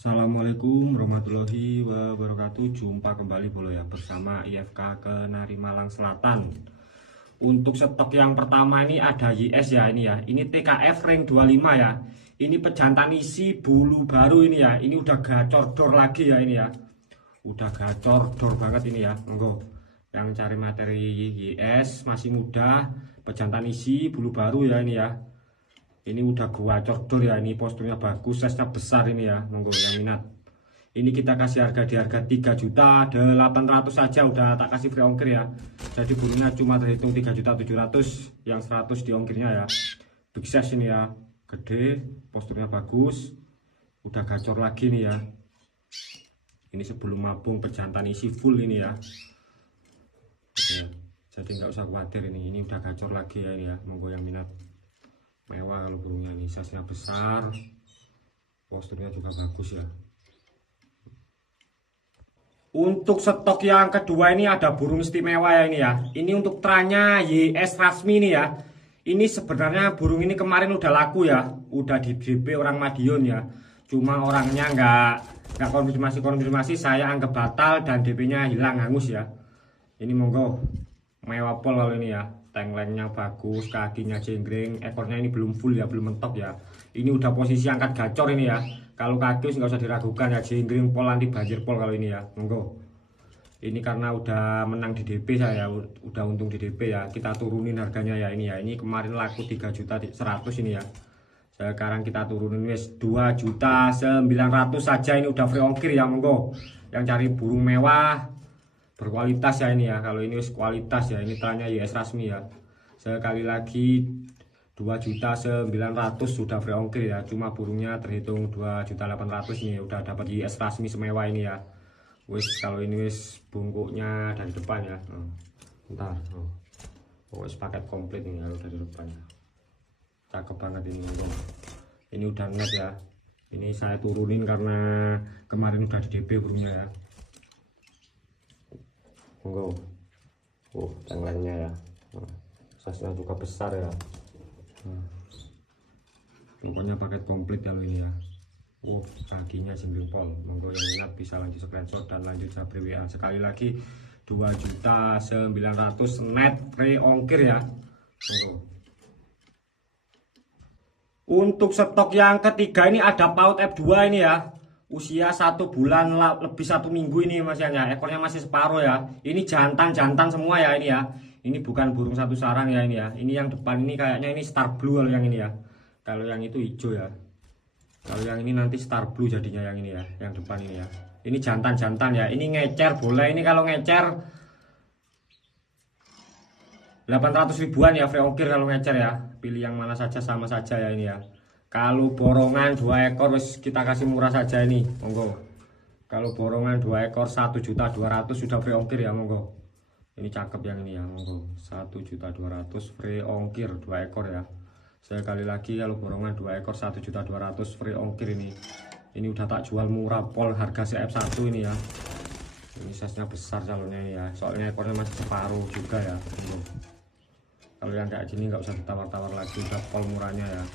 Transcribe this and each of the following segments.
Assalamualaikum warahmatullahi wabarakatuh. Jumpa kembali bolo ya bersama IFK Kenari Malang Selatan. Untuk stok yang pertama ini ada YS ya, ini ya. Ini TKF ring 25 ya. Ini pejantan isi bulu baru ini ya. Ini udah gacor dor lagi ya ini ya. Udah gacor dor banget ini ya. Monggo yang cari materi YS masih muda, pejantan isi bulu baru ya ini ya. Ini udah gua cordor ya, ini posturnya bagus, size besar ini ya, monggo yang minat. Ini kita kasih harga di harga 3.800.000 saja, udah tak kasih free ongkir ya. Jadi burunya cuma terhitung 3.700.000, yang 100 di ongkirnya ya. Big size ini ya, gede, posturnya bagus, udah gacor lagi nih ya. Ini sebelum mabung pejantan isi full ini ya. Ya, jadi nggak usah khawatir ini udah gacor lagi ya ini ya, monggo yang minat. Mewah kalau burungnya nih, size-nya besar, posturnya juga bagus ya. Untuk stok yang kedua ini ada burung istimewa ya ini ya. Ini untuk tranya YS Rasmi nih ya. Ini sebenarnya burung ini kemarin udah laku ya, udah di DP orang Madiun ya. Cuma orangnya nggak konfirmasi, saya anggap batal dan DP-nya hilang hangus ya. Ini monggo mewah pol kalau ini ya. Tengklengnya bagus, kakinya jenggreng, ekornya ini belum full ya, belum mentok ya. Ini udah posisi angkat gacor ini ya. Kalau kaki nggak usah diragukan ya, jenggreng pol anti banjir pol kalau ini ya, monggo. Ini karena udah menang di DP saya, udah untung di DP ya. Kita turunin harganya ya ini ya. Ini kemarin laku 3.100.000 ini ya. Sekarang kita turunin wes 2.900.000 saja, ini udah free ongkir ya, monggo. Yang cari burung mewah berkualitas ya ini ya. Kalau ini kualitas ya, ini tranya YS Rasmi ya. Sekali lagi 2.900.000 sudah free ongkir ya. Cuma burungnya terhitung 2.800.000 nih, udah dapat YS Rasmi semewah ini ya. Wis kalau ini wis bungkuknya dari depan ya. Bentar. Wis paket komplit nih kalau dari depan. Cakep banget ini. Ini udah net ya. Ini saya turunin karena kemarin udah di DP burungnya ya. Monggo. Tengklengnya ya. Size-nya juga besar ya. Pokoknya paket komplit kalau ini ya. Kakinya jenggreng pol. Monggo yang minat bisa lanjut screenshot dan lanjut japri WA. Sekali lagi 2.900.000 net free ongkir ya. Monggo. Untuk stok yang ketiga ini ada paut F2 ini ya. Usia 1 bulan lebih 1 minggu ini masnya, ekornya masih separuh ya. Ini jantan semua ya ini ya. Ini bukan burung satu sarang ya ini ya. Ini yang depan ini kayaknya ini star blue kalau yang ini ya. Kalau yang itu hijau ya. Kalau yang ini nanti star blue jadinya yang ini ya, yang depan ini ya. Ini jantan ya. Ini ngecer boleh, ini kalau ngecer 800.000-an ya free ongkir kalau ngecer ya. Pilih yang mana saja sama saja ya ini ya. Kalau borongan 2 ekor kita kasih murah saja ini, monggo. Kalau borongan 2 ekor 1.200.000 sudah free ongkir ya, monggo. Ini cakep yang ini ya, monggo. 1.200.000 free ongkir 2 ekor ya. Sekali lagi kalau borongan 2 ekor 1.200.000 free ongkir ini. Ini udah tak jual murah pol harga CF1 ini ya. Ini size-nya besar calonnya ya. Soalnya ekornya masih separuh juga ya, monggo. Kalau yang kayak gini nggak usah ditawar-tawar lagi, udah pol murahnya ya.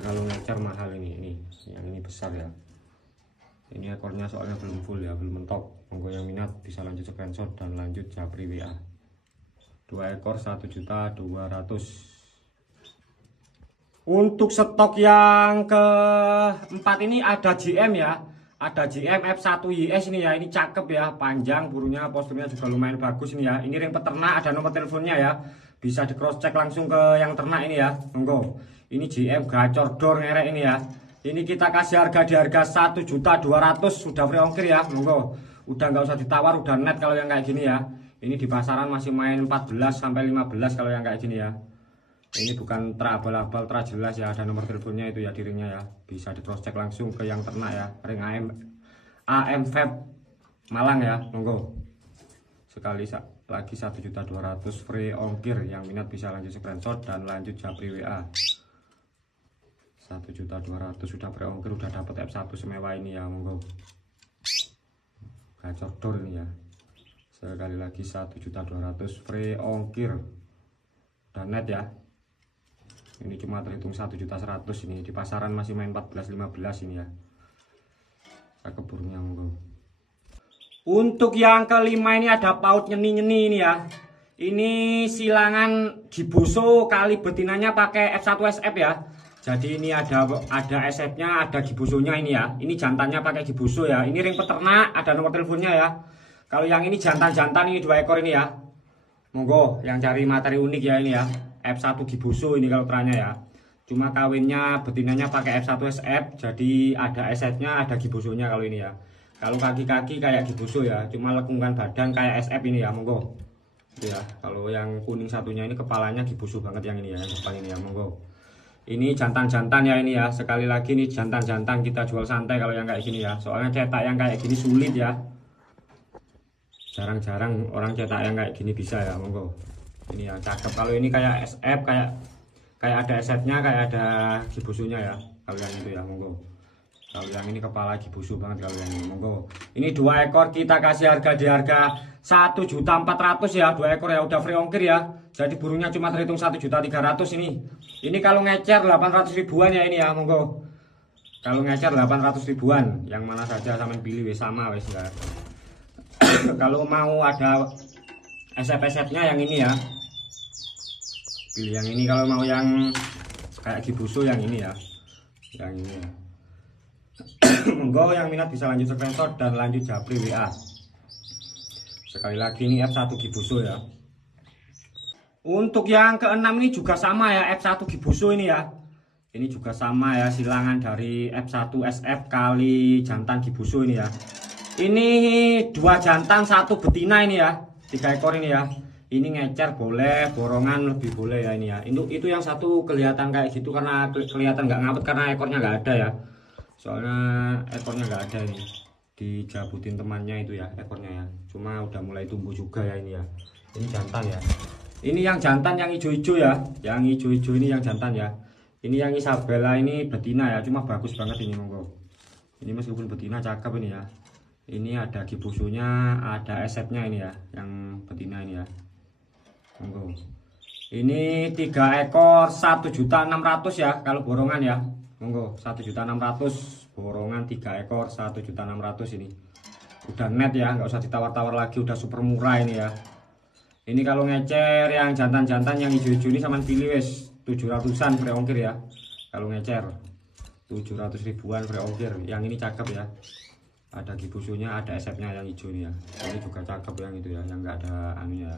Kalau ngecer mahal ini yang ini besar ya. Ini ekornya soalnya belum full ya, belum mentok. Monggo yang minat bisa lanjut screenshot dan lanjut japri WA. 2 ekor 1.200.000. Untuk stok yang keempat ini ada GM ya. Ada GM F1 YS ini ya. Ini cakep ya, panjang burungnya, posturnya juga lumayan bagus ini ya. Ini ring peternak, ada nomor teleponnya ya. Bisa di cross check langsung ke yang ternak ini ya. Monggo. Ini GM gacor dor ngerek ini ya. Ini kita kasih harga di harga 1.200.000 sudah free ongkir ya. Monggo. Udah nggak usah ditawar, udah net kalau yang kayak gini ya. Ini di pasaran masih main 14 sampai 15 kalau yang kayak gini ya. Ini bukan tra abal-abal, tra jelas ya. Ada nomor teleponnya itu ya di ringnya ya. Bisa di cross check langsung ke yang ternak ya. Ring AM Fab Malang ya. Monggo. Sekali lagi 1.200.000 free ongkir. Yang minat bisa lanjut screenshot dan lanjut japri WA. 1.200.000 sudah free ongkir, udah dapat F1 semewah ini ya, monggo. Gacor dor ini ya. Sekali lagi 1.200.000 free ongkir dan net ya. Ini cuma terhitung 1.100.000 ini. Di pasaran masih main 14-15 ini ya. Cakep burungnya, monggo. Untuk yang kelima ini ada paut nyeni-nyeni ini ya. Ini silangan giboso kali betinanya pakai F1SF ya. Jadi ini ada SF-nya, ada gibosonya ini ya. Ini jantannya pakai giboso ya. Ini ring peternak, ada nomor teleponnya ya. Kalau yang ini jantan-jantan ini 2 ekor ini ya. Monggo yang cari materi unik ya ini ya. F1 giboso ini kalau teranya ya. Cuma kawinnya betinanya pakai F1SF. Jadi ada SF-nya, ada gibosonya kalau ini ya. Kalau kaki-kaki kayak giboso ya, cuma lekungan badan kayak SF ini ya, monggo. Ya, kalau yang kuning satunya ini kepalanya giboso banget yang ini ya, yang depan ini ya, monggo. Ini jantan-jantan ya ini ya. Sekali lagi ini jantan-jantan kita jual santai kalau yang kayak gini ya. Soalnya cetak yang kayak gini sulit ya. Jarang-jarang orang cetak yang kayak gini bisa ya, monggo. Ini ya cakep. Kalau ini kayak SF, kayak ada SF-nya, kayak ada gibosonya ya. Kalau yang itu ya, monggo. Kalau yang ini kepala giboso banget kalau yang ini, monggo. Ini 2 ekor kita kasih harga di harga 1.400.000 ya. 2 ekor ya udah free ongkir ya. Jadi burungnya cuma terhitung 1.300.000 ini. Ini kalau ngecer 800 ribuan ya ini ya, monggo. Kalau ngecer 800 ribuan, yang mana saja sama pilih wes sama wes ya. Kalau mau ada SF-SF-nya yang ini ya. Pilih yang ini. Kalau mau yang kayak giboso yang ini ya. Yang ini ya. Monggo yang minat bisa lanjut screenshot dan lanjut japri WA. Sekali lagi ini F1 giboso ya. Untuk yang keenam ini juga sama ya, F1 giboso ini ya. Ini juga sama ya, silangan dari F1SF kali jantan giboso ini ya. Ini 2 jantan 1 betina ini ya. 3 ekor ini ya. Ini ngecer boleh, borongan lebih boleh ya ini ya. Itu yang satu kelihatan kayak gitu karena kelihatan nggak ngapet karena ekornya nggak ada ya. Soalnya ekornya nggak ada ini, dijabutin temannya itu ya ekornya ya. Cuma udah mulai tumbuh juga ya ini ya. Ini jantan ya. Ini yang jantan yang hijau-hijau ya. Yang hijau-hijau ini yang jantan ya. Ini yang Isabella ini betina ya. Cuma bagus banget ini, monggo. Ini meskipun betina cakep ini ya. Ini ada gibosonya, ada SF-nya ini ya. Yang betina ini ya. Monggo. Ini 3 ekor 1.600.000 ya kalau borongan ya. Monggo 1.600.000 borongan 3 ekor 1.600.000 ini. Udah net ya, nggak usah ditawar-tawar lagi, udah super murah ini ya. Ini kalau ngecer yang jantan-jantan yang hijau-hijau ini sama pilih wes 700-an free ongkir ya. Kalau ngecer 700 ribuan free ongkir. Yang ini cakep ya. Ada gibosonya, ada SF-nya yang hijau ini ya. Ini juga cakep yang itu ya, yang nggak ada anunya.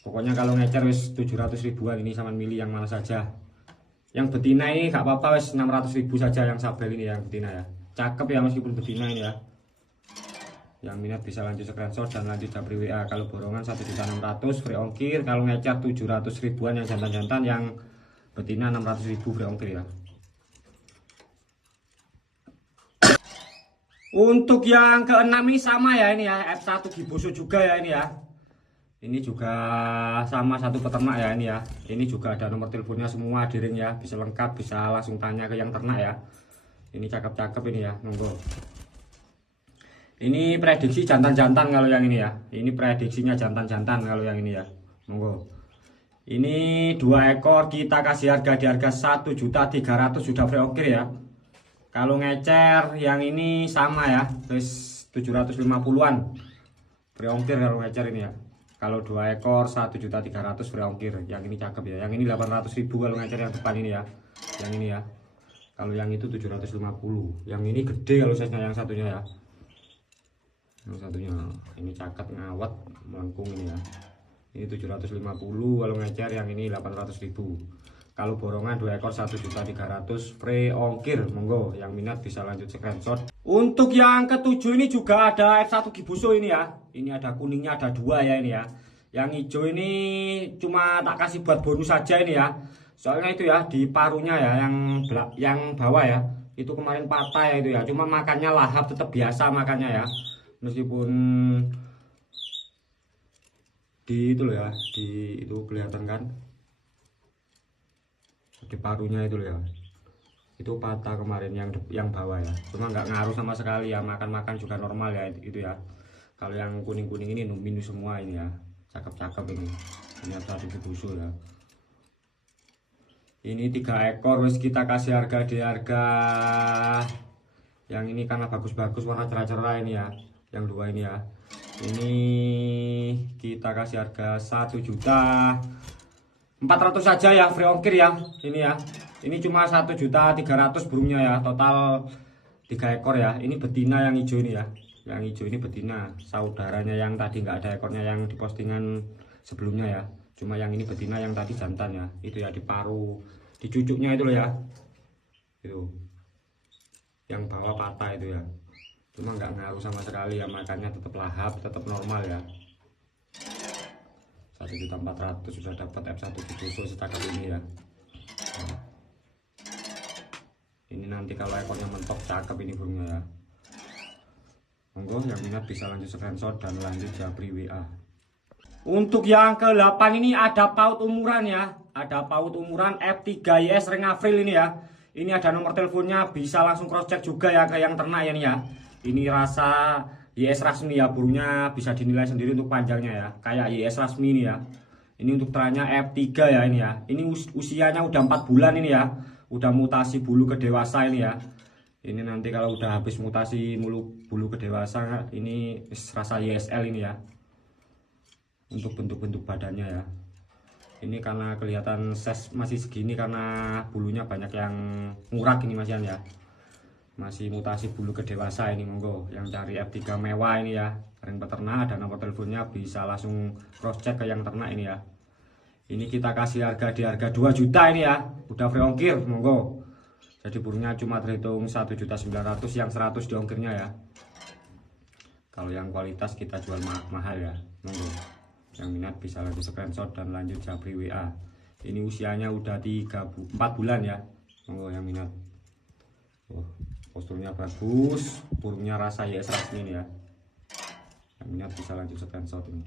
Pokoknya kalau ngecer wes 700 ribuan ini sama milih yang mana saja. Yang betina ini gak apa-apa wes 600.000 saja yang sabel ini yang betina ya. Cakep ya meskipun betina ini ya. Yang minat bisa lanjut screenshot dan lanjut japri WA. Kalau borongan 1.600.000 free ongkir. Kalau ngecer 700 ribuan yang jantan-jantan, yang betina 600.000 free ongkir ya. Untuk yang keenam ini sama ya ini ya, F1 giboso juga ya ini ya. Ini juga sama satu peternak ya ini ya. Ini juga ada nomor teleponnya semua di ring ya. Bisa lengkap, bisa langsung tanya ke yang ternak ya. Ini cakep-cakep ini ya, monggo. Ini prediksi jantan-jantan kalau yang ini ya. Ini prediksinya jantan-jantan kalau yang ini ya. Monggo. Ini 2 ekor kita kasih harga di harga 1.300.000 sudah free ongkir ya. Kalau ngecer yang ini sama ya, terus 750-an free ongkir kalau ngecer ini ya. Kalau 2 ekor 1.300.000 free ongkir. Yang ini cakep ya. Yang ini 800.000 kalau ngecer yang depan ini ya. Yang ini ya. Kalau yang itu 750. Yang ini gede kalau size yang satunya ya. Yang satunya ini cakep ngawet melengkung ini ya. Ini 750 kalau ngecer, yang ini 800.000. Kalau borongan 2 ekor 1.300.000 free ongkir. Monggo yang minat bisa lanjut screenshot. Untuk yang ketujuh ini juga ada F1 giboso ini ya. Ini ada kuningnya, ada 2 ya ini ya. Yang hijau ini cuma tak kasih buat bonus saja ini ya. Soalnya itu ya di parunya ya, yang bawah ya. Itu kemarin patah ya itu ya. Cuma makannya lahap, tetap biasa makannya ya. Meskipun di itu loh ya, di itu kelihatan kan. Di parunya itu loh ya. Itu patah kemarin yang bawah ya. Cuma nggak ngaruh sama sekali ya, makan juga normal ya itu ya. Kalau yang kuning-kuning ini minus semua ini ya. Cakep-cakep ini. Ini ada di giboso ya. Ini 3 ekor wis kita kasih harga di harga yang ini karena bagus-bagus warna cerah-cerah ini ya. Yang 2 ini ya. Ini kita kasih harga 1.400.000 saja ya, free ongkir ya. Ini ya. Ini cuma 1.300.000 burungnya ya. Total 3 ekor ya. Ini betina yang hijau ini ya. Yang hijau ini betina, saudaranya yang tadi nggak ada ekornya yang di postingan sebelumnya ya. Cuma yang ini betina, yang tadi jantan ya. Itu ya di paru, di cucuknya itu loh ya. Itu. Yang bawah patah itu ya. Cuma nggak ngaruh sama sekali ya, makannya tetap lahap, tetap normal ya. 1.400.000 sudah dapat F1 Jigoso setakat ini ya. Nah. Ini nanti kalau ekornya mentok cakep ini burungnya ya. Monggo yang minat bisa lanjut screenshot dan lanjut japri WA. Untuk yang ke-8 ini ada paut umuran ya. Ada paut umuran F3 YS ring Afril ini ya. Ini ada nomor teleponnya, bisa langsung cross check juga ya ke yang ternak ya nih ya. Ini rasa YS Rasmi ya, burungnya bisa dinilai sendiri untuk panjangnya ya. Kayak YS Rasmi ini ya. Ini untuk teranya F3 ya ini ya. Ini usianya udah 4 bulan ini ya. Udah mutasi bulu ke dewasa ini ya. Ini nanti kalau udah habis mutasi bulu ke dewasa, ini rasa YSL ini ya. Untuk bentuk-bentuk badannya ya. Ini karena kelihatan size masih segini karena bulunya banyak yang ngurak ini Mas Yan ya. Masih mutasi bulu ke dewasa ini. Monggo yang cari F3 mewah ini ya, ring peternak, ada nomor teleponnya, bisa langsung cross check ke yang ternak ini ya. Ini kita kasih harga di harga 2 juta ini ya. Udah free ongkir, monggo. Jadi burungnya cuma terhitung 1.900.000, yang 100 di ongkirnya ya. Kalau yang kualitas kita jual mahal ya. Monggo. Yang minat bisa lanjut screenshot dan lanjut japri WA. Ini usianya udah 4 bulan ya. Monggo yang minat. Posturnya bagus, burungnya rasa YS Rasmi ini ya. Yang minat bisa lanjut screenshot ini.